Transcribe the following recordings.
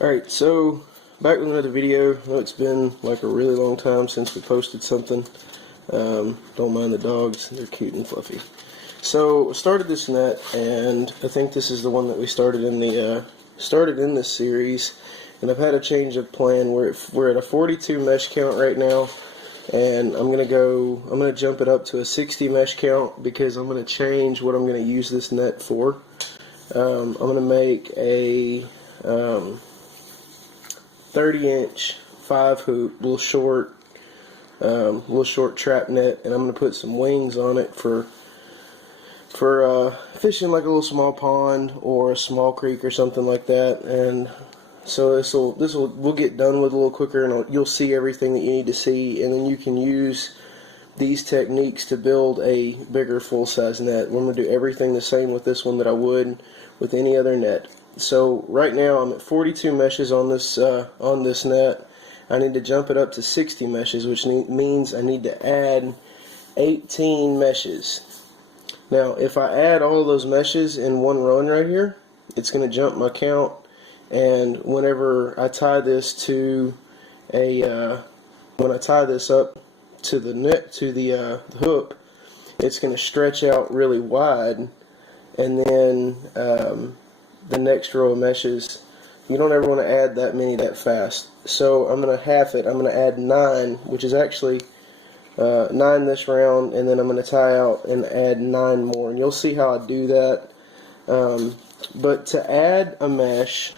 Alright, so back with another video. I know it's been like a really long time since we posted something. Don't mind the dogs, they're cute and fluffy. So I started this net, and I think this is the one that we started in this series. And I've had a change of plan. We're at a 42 mesh count right now, and I'm gonna jump it up to a 60 mesh count because I'm gonna change what I'm gonna use this net for. I'm gonna make a 30-inch 5-hoop, little short trap net, and I'm gonna put some wings on it for fishing like a little small pond or a small creek or something like that. And so we'll get done with a little quicker, and you'll see everything that you need to see, and then you can use these techniques to build a bigger full-size net. I'm gonna do everything the same with this one that I would with any other net. So right now I'm at 42 meshes on this net. I need to jump it up to 60 meshes, which means I need to add 18 meshes. Now, if I add all of those meshes in one run right here, it's going to jump my count. And whenever I tie this to when I tie this up to the net, to the hook, it's going to stretch out really wide, and then the next row of meshes, you don't ever want to add that many that fast. So I'm going to half it. I'm going to add 9, which is actually 9 this round, and then I'm going to tie out and add 9 more. And you'll see how I do that. But to add a mesh,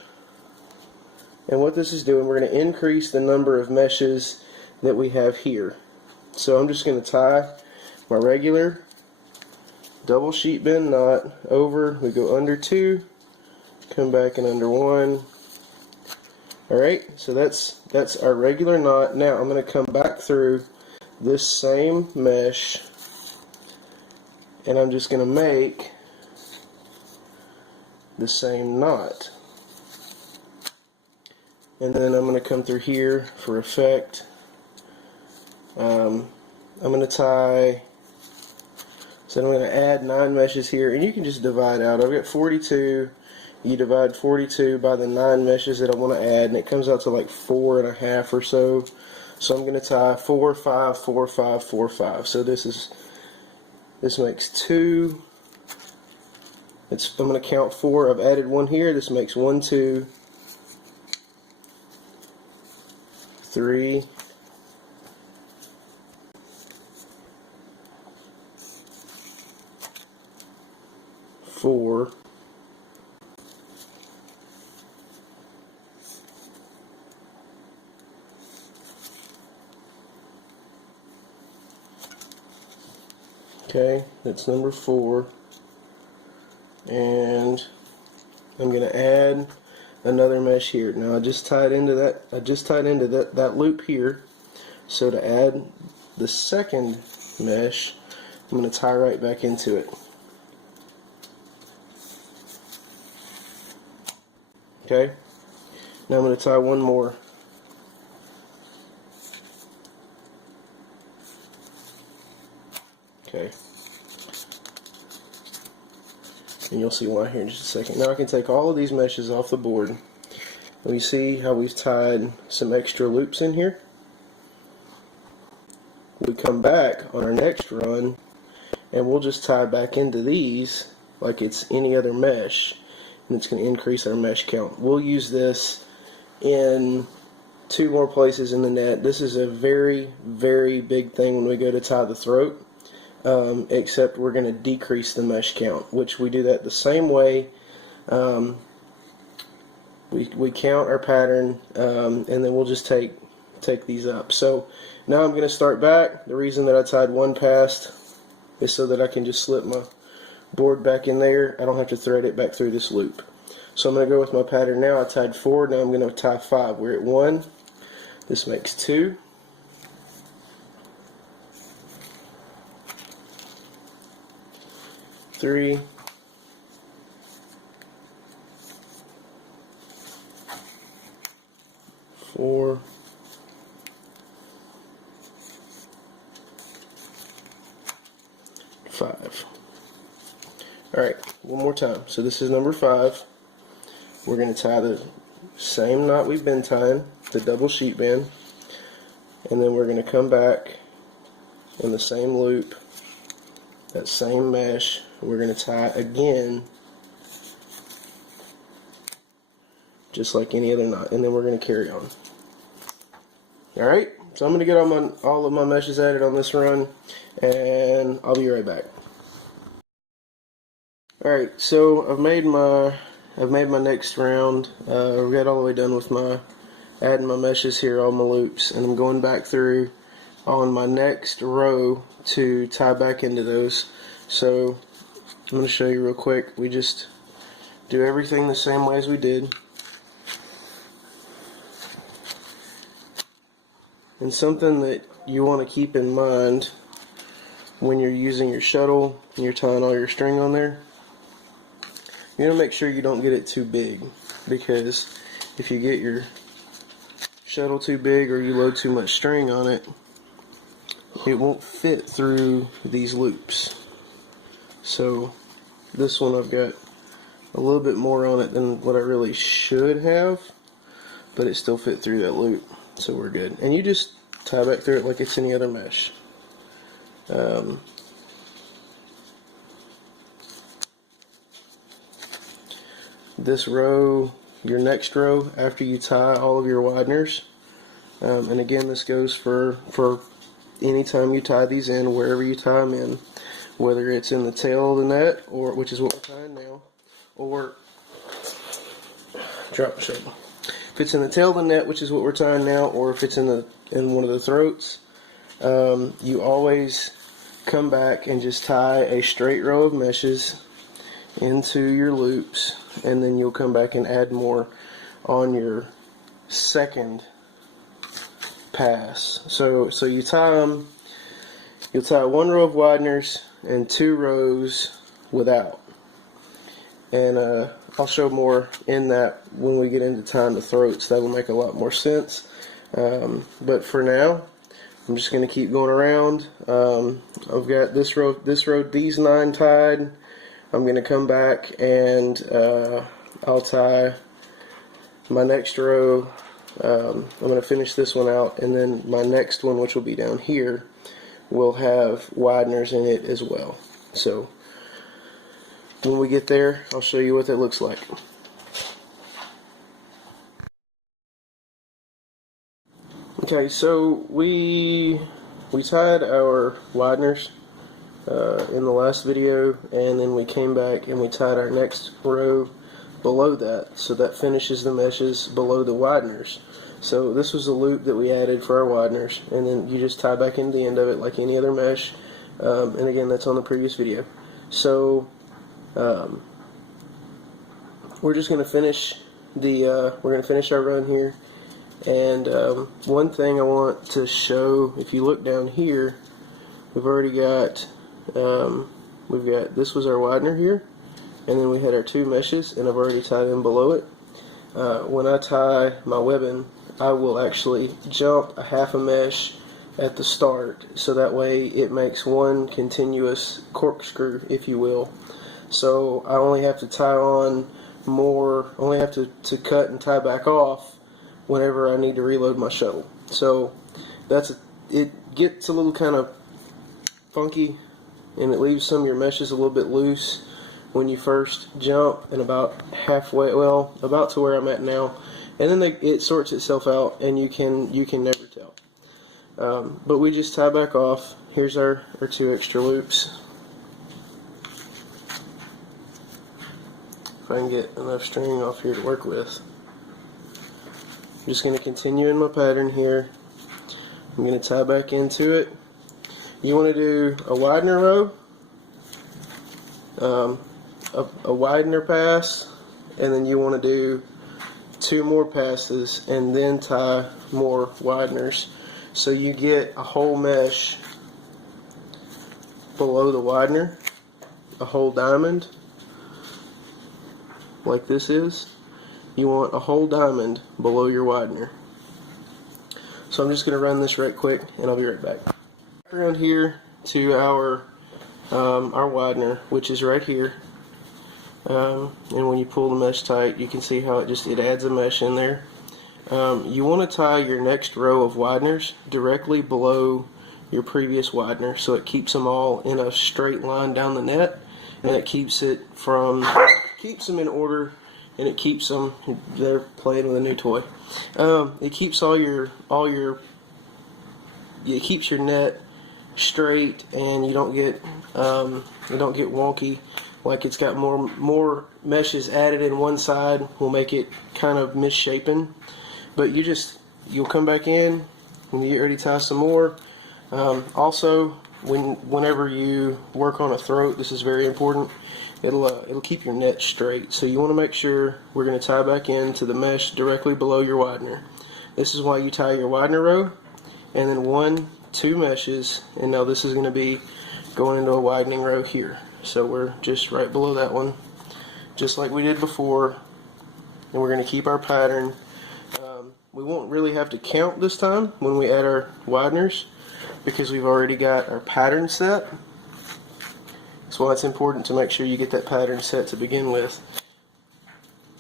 and what this is doing, we're going to increase the number of meshes that we have here. So I'm just going to tie my regular double sheet bend knot over. We go under 2, come back and under 1. Alright, so that's our regular knot. Now I'm going to come back through this same mesh, and I'm just going to make the same knot. And then I'm going to come through here for effect. I'm going to tie, so I'm going to add 9 meshes here, and you can just divide out. I've got 42. You divide 42 by the 9 meshes that I want to add, and it comes out to like 4.5 or so. So I'm going to tie 4, 5, 4, 5, 4, 5. So this makes 2. I'm going to count 4. I've added 1 here. This makes 1, 2, 3, 4, 'kay, that's number 4. And I'm going to add another mesh here. Now I just tied into that loop here. So to add the second mesh, I'm going to tie right back into it. Okay? Now I'm going to tie one more. Okay. And you'll see why here in just a second. Now I can take all of these meshes off the board. And we see how we've tied some extra loops in here. We come back on our next run, and we'll just tie back into these like it's any other mesh, and it's going to increase our mesh count. We'll use this in 2 more places in the net. This is a very, very big thing when we go to tie the throat. Except we're going to decrease the mesh count, which we do that the same way. We count our pattern, and then we'll just take these up. So now I'm going to start back. The reason that I tied 1 past is so that I can just slip my board back in there. I don't have to thread it back through this loop. So I'm going to go with my pattern now. I tied 4. Now I'm going to tie 5. We're at 1. This makes 2. 3, 4, 5. Alright, one more time. So this is number 5. We're going to tie the same knot we've been tying, the double sheet band, and then we're going to come back in the same loop, that same mesh. We're going to tie again, just like any other knot, and then we're going to carry on. Alright, so I'm going to get all of my meshes added on this run, and I'll be right back. Alright, so I've made my next round. I've got all the way done with adding my meshes here, all my loops, and I'm going back through on my next row to tie back into those. So I'm going to show you real quick. We just do everything the same way as we did. And something that you want to keep in mind when you're using your shuttle and you're tying all your string on there, you want to make sure you don't get it too big, because if you get your shuttle too big or you load too much string on it, it won't fit through these loops. So this one I've got a little bit more on it than what I really should have, but it still fit through that loop, so we're good. And you just tie back through it like it's any other mesh. This row, your next row after you tie all of your wideners, and again this goes for any time you tie these in, wherever you tie them in, whether it's in the tail of the net, or which is what we're tying now, or drop the shuttle. If it's in the tail of the net, which is what we're tying now, or if it's in one of the throats, you always come back and just tie a straight row of meshes into your loops, and then you'll come back and add more on your second pass. So you tie them. You'll tie one row of wideners and 2 rows without. And I'll show more in that when we get into tying the throats. That will make a lot more sense. But for now, I'm just going to keep going around. I've got this row, these 9 tied. I'm going to come back and I'll tie my next row. I'm going to finish this one out, and then my next one, which will be down here, will have wideners in it as well. So when we get there, I'll show you what that looks like. Okay, so we tied our wideners in the last video, and then we came back and we tied our next row below that, so that finishes the meshes below the wideners. So this was the loop that we added for our wideners, and then you just tie back into the end of it like any other mesh, and again that's on the previous video. So we're just going to finish our run here. And one thing I want to show, if you look down here, we've already got this was our widener here, and then we had our 2 meshes, and I've already tied in below it. When I tie my webbing, I will actually jump a half a mesh at the start, so that way it makes one continuous corkscrew, if you will. So I only have to tie on more, only have to cut and tie back off whenever I need to reload my shuttle. So it gets a little kind of funky, and it leaves some of your meshes a little bit loose when you first jump, and about halfway, well, about to where I'm at now, and then it sorts itself out, and you can never tell. But we just tie back off. Here's our 2 extra loops. If I can get enough string off here to work with. I'm just going to continue in my pattern here. I'm going to tie back into it. You want to do a widener row, a widener pass, and then you want to do 2 more passes and then tie more wideners, so you get a whole mesh below the widener, a whole diamond like this is. You want a whole diamond below your widener. So I'm just going to run this right quick, and I'll be right back. Around here to our widener, which is right here. and when you pull the mesh tight, you can see how it adds a mesh in there. You want to tie your next row of wideners directly below your previous widener, so it keeps them all in a straight line down the net, and it keeps them in order, and it keeps them. They're playing with a new toy. It keeps it keeps your net straight, and you don't get wonky. Like it's got more meshes added in one side will make it kind of misshapen. But you'll come back in when you get ready to tie some more. Also, whenever you work on a throat, this is very important. It'll keep your net straight. So you want to make sure we're going to tie back into the mesh directly below your widener. This is why you tie your widener row, and then 2 meshes, and now this is going to be going into a widening row here. So we're just right below that one, just like we did before, and we're going to keep our pattern. We won't really have to count this time when we add our wideners, because we've already got our pattern set. That's why it's important to make sure you get that pattern set to begin with.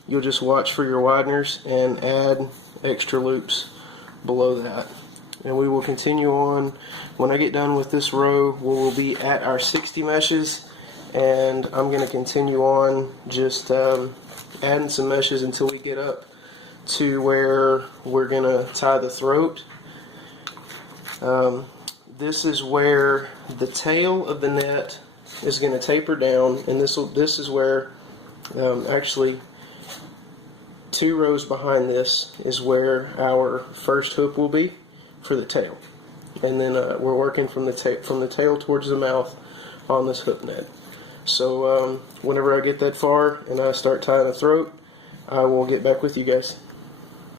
You'll just watch for your wideners and add extra loops below that. And we will continue on. When I get done with this row, we will be at our 60 meshes, and I'm going to continue on just adding some meshes until we get up to where we're going to tie the throat. This is where the tail of the net is going to taper down, and this is where actually 2 rows behind this is where our first hook will be for the tail, and then we're working from the tail towards the mouth on this hook net. So whenever I get that far and I start tying the throat, I will get back with you guys.